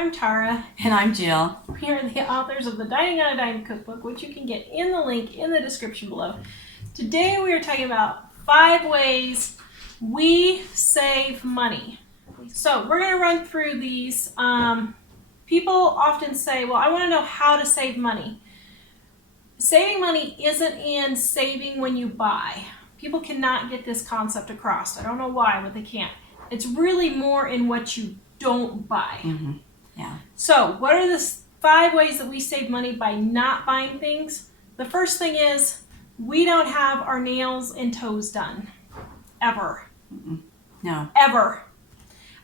I'm Tara. And I'm Jill. We are the authors of the Dining on a Dime cookbook, which you can get in the link in the description below. Today we are talking about 5 ways we save money. So we're going to run through these. People often say, well, I want to know how to save money. Saving money isn't in saving when you buy. People cannot get this concept across. I don't know why, but they can't. It's really more in what you don't buy. Mm-hmm. Yeah. So what are the 5 ways that we save money by not buying things? The first thing is we don't have our nails and toes done. Ever. Mm-mm. No. Ever.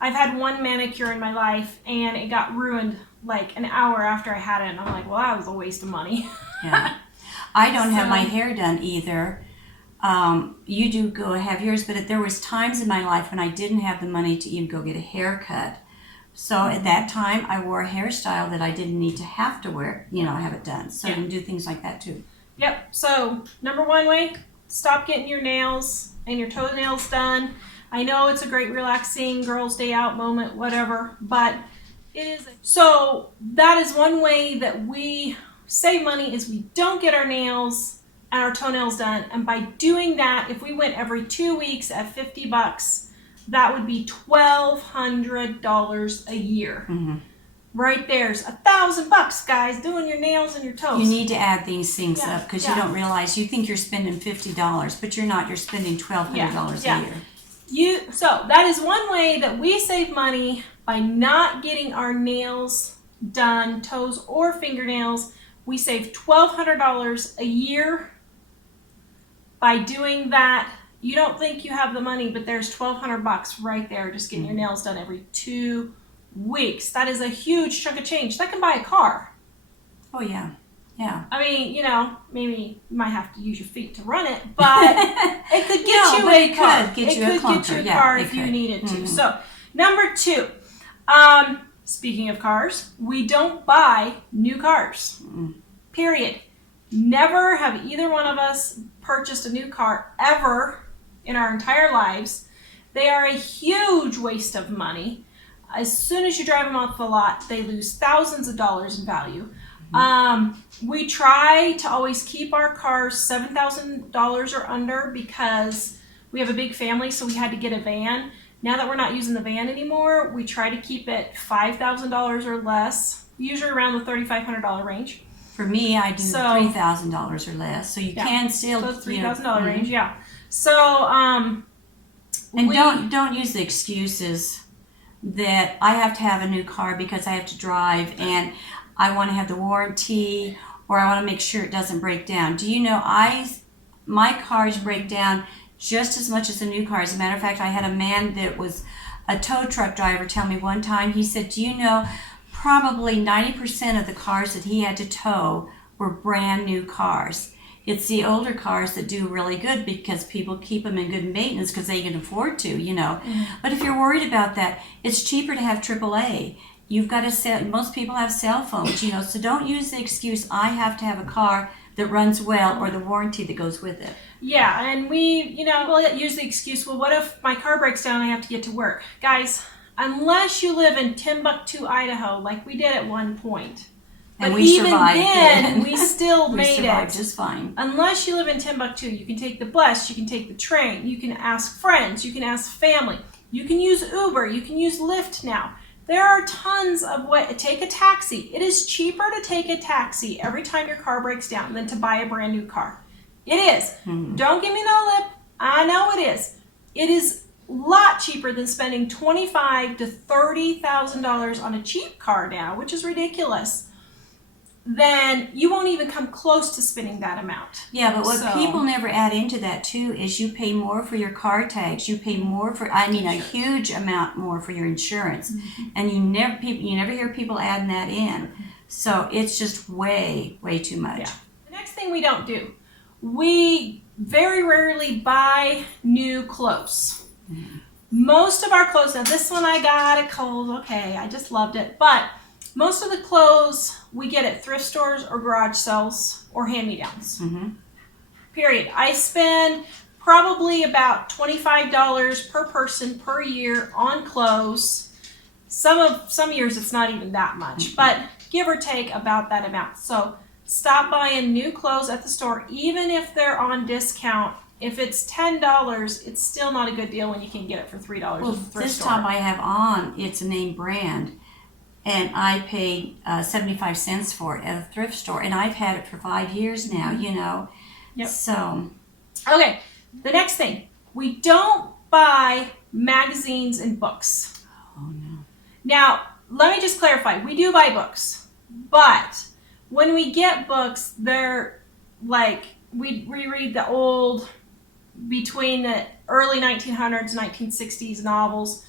I've had one manicure in my life and it got ruined like an hour after I had it. And I'm like, well, that was a waste of money. Yeah. I don't have my hair done either. You do go have yours, but there was times in my life when I didn't have the money to even go get a haircut. So at that time, I wore a hairstyle that I didn't need to have to wear, have it done. So you can do things like that too. Yep. So number 1 way, stop getting your nails and your toenails done. I know it's a great relaxing girls' day out moment, whatever, but it is. So that is one way that we save money is we don't get our nails and our toenails done. And by doing that, if we went every 2 weeks at $50, that would be $1,200 a year. Mm-hmm. Right there's $1,000, guys, doing your nails and your toes. You need to add these things up because you don't realize. You think you're spending $50, but you're not. You're spending $1,200 a year. So that is one way that we save money by not getting our nails done, toes or fingernails. We save $1,200 a year by doing that. You don't think you have the money, but there's $1,200 right there just getting your nails done every 2 weeks. That is a huge chunk of change. That can buy a car. Oh, yeah. Yeah. I mean, maybe you might have to use your feet to run it, but it could get you a car. It could get you a car if you needed to. Mm-hmm. So, number 2, speaking of cars, we don't buy new cars. Mm-mm. Period. Never have either one of us purchased a new car ever in our entire lives. They are a huge waste of money. As soon as you drive them off the lot, they lose thousands of dollars in value. Mm-hmm. We try to always keep our cars $7,000 or under because we have a big family, so we had to get a van. Now that we're not using the van anymore, we try to keep it $5,000 or less, usually around the $3,500 range. For me, I do $3,000 or less, so you can still $3,000 range, yeah. So and don't use the excuses that I have to have a new car because I have to drive and I want to have the warranty or I want to make sure it doesn't break down. Do you know my cars break down just as much as a new car? As a matter of fact, I had a man that was a tow truck driver tell me one time, he said, do you know, probably 90% of the cars that he had to tow were brand new cars. It's the older cars that do really good because people keep them in good maintenance because they can afford to, Mm-hmm. But if you're worried about that, it's cheaper to have AAA. You've got to most people have cell phones, so don't use the excuse, I have to have a car that runs well or the warranty that goes with it. Yeah, and we, we'll use the excuse, well, what if my car breaks down and I have to get to work? Guys, unless you live in Timbuktu, Idaho, like we did at one point. And but we even survived then, we still made it. Just fine. Unless you live in Timbuktu, you can take the bus, you can take the train, you can ask friends, you can ask family, you can use Uber, you can use Lyft now. There are tons of take a taxi. It is cheaper to take a taxi every time your car breaks down than to buy a brand new car. It is. Mm-hmm. Don't give me no lip. I know it is. It is a lot cheaper than spending $25,000 to $30,000 on a cheap car now, which is ridiculous. Then you won't even come close to spending that amount. Yeah, but what people never add into that too is you pay more for your car tags. You pay more for, a huge amount more for your insurance. Mm-hmm. And you never hear people adding that in. So it's just way, way too much. Yeah. The next thing we don't do, we very rarely buy new clothes. Mm-hmm. Most of our clothes, now this one I got at Kohl's, okay, I just loved it, but most of the clothes we get at thrift stores or garage sales or hand-me-downs. Mm-hmm. Period. I spend probably about $25 per person per year on clothes. Some years it's not even that much, but give or take about that amount. So stop buying new clothes at the store, even if they're on discount. If it's $10, it's still not a good deal when you can get it for $3 Well, at the thrift this store. top I have on, it's a name brand, and I paid 75 cents for it at a thrift store, and I've had it for 5 years now, you know. Yep. So. Okay, the next thing. We don't buy magazines and books. Oh, no. Now, let me just clarify. We do buy books, but when we get books, they're like, we reread the old, between the early 1900s, 1960s novels.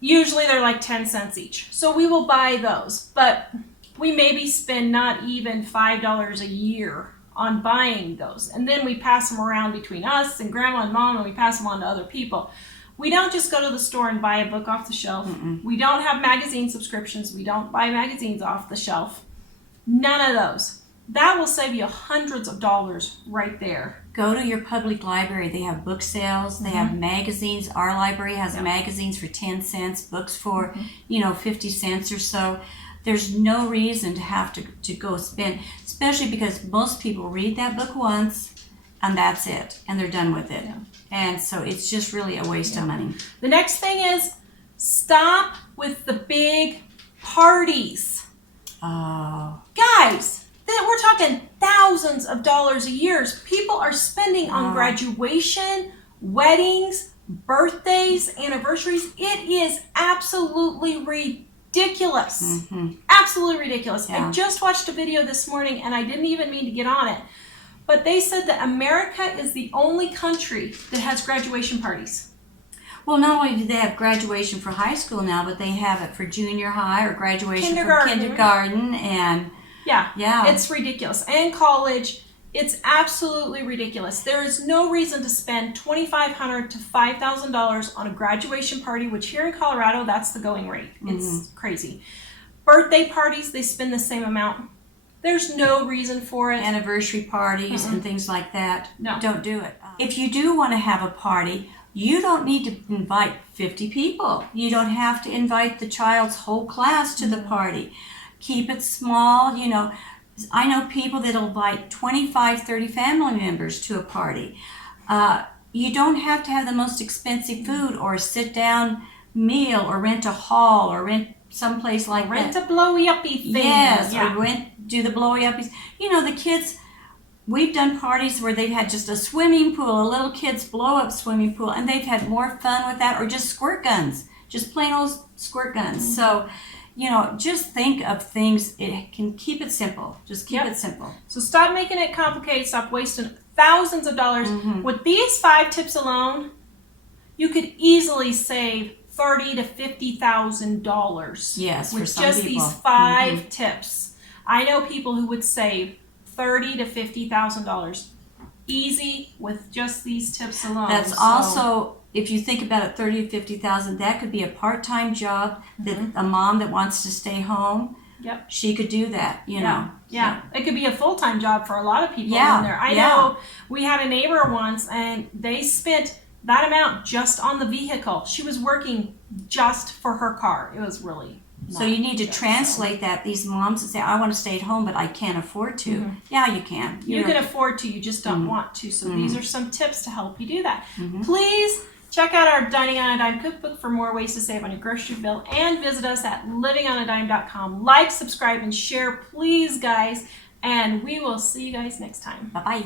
Usually they're like 10 cents each. So we will buy those, but we maybe spend not even $5 a year on buying those. And then we pass them around between us and grandma and mom, and we pass them on to other people. We don't just go to the store and buy a book off the shelf. We don't have magazine subscriptions. We don't buy magazines off the shelf. None of those. That will save you hundreds of dollars right there. Go to your public library. They have book sales. They have magazines. Our library has magazines for 10 cents, books for, 50 cents or so. There's no reason to have to go spend, especially because most people read that book once and that's it, and they're done with it. And so it's just really a waste of money. The next thing is stop with the big parties. Oh. Guys, we're talking thousands of dollars a year. People are spending on graduation, weddings, birthdays, anniversaries. It is absolutely ridiculous. Absolutely ridiculous. Yeah. I just watched a video this morning, and I didn't even mean to get on it, but they said that America is the only country that has graduation parties. Well, not only do they have graduation for high school now, but they have it for junior high or graduation for kindergarten and yeah, it's ridiculous. And college, it's absolutely ridiculous. There is no reason to spend $2,500 to $5,000 on a graduation party, which here in Colorado, that's the going rate. It's crazy. Birthday parties, they spend the same amount. There's no reason for it. Anniversary parties and things like that. No. Don't do it. If you do want to have a party, you don't need to invite 50 people. You don't have to invite the child's whole class to the party. Keep it small. I know people that'll invite 25, 30 family members to a party. You don't have to have the most expensive food or a sit-down meal or rent a hall or rent someplace like Rent that. a blowy-uppy thing. Yes, or do the blowy-uppies. The kids, we've done parties where they've had just a swimming pool, a little kid's blow-up swimming pool, and they've had more fun with that, or just squirt guns, just plain old squirt guns. So, just think of things. It can keep it simple. Just keep it simple. So stop making it complicated. Stop wasting thousands of dollars. With these 5 tips alone, you could easily save $30,000 to $50,000. Yes, with for some just people. These 5 tips. I know people who would save $30,000 to $50,000 easy with just these tips alone. That's also, if you think about it, $30,000 to $50,000. That could be a part-time job that a mom that wants to stay home. Yep. She could do that. Yeah. So. It could be a full-time job for a lot of people Yeah. in there. I know we had a neighbor once, and they spent that amount just on the vehicle. She was working just for her car. It was really So you need to translate that. These moms that say, I want to stay at home, but I can't afford to. Yeah, you can. You can afford to, you just don't want to. So these are some tips to help you do that. Please check out our Dining on a Dime cookbook for more ways to save on your grocery bill, and visit us at livingonadime.com. Like, subscribe, and share, please, guys. And we will see you guys next time. Bye-bye.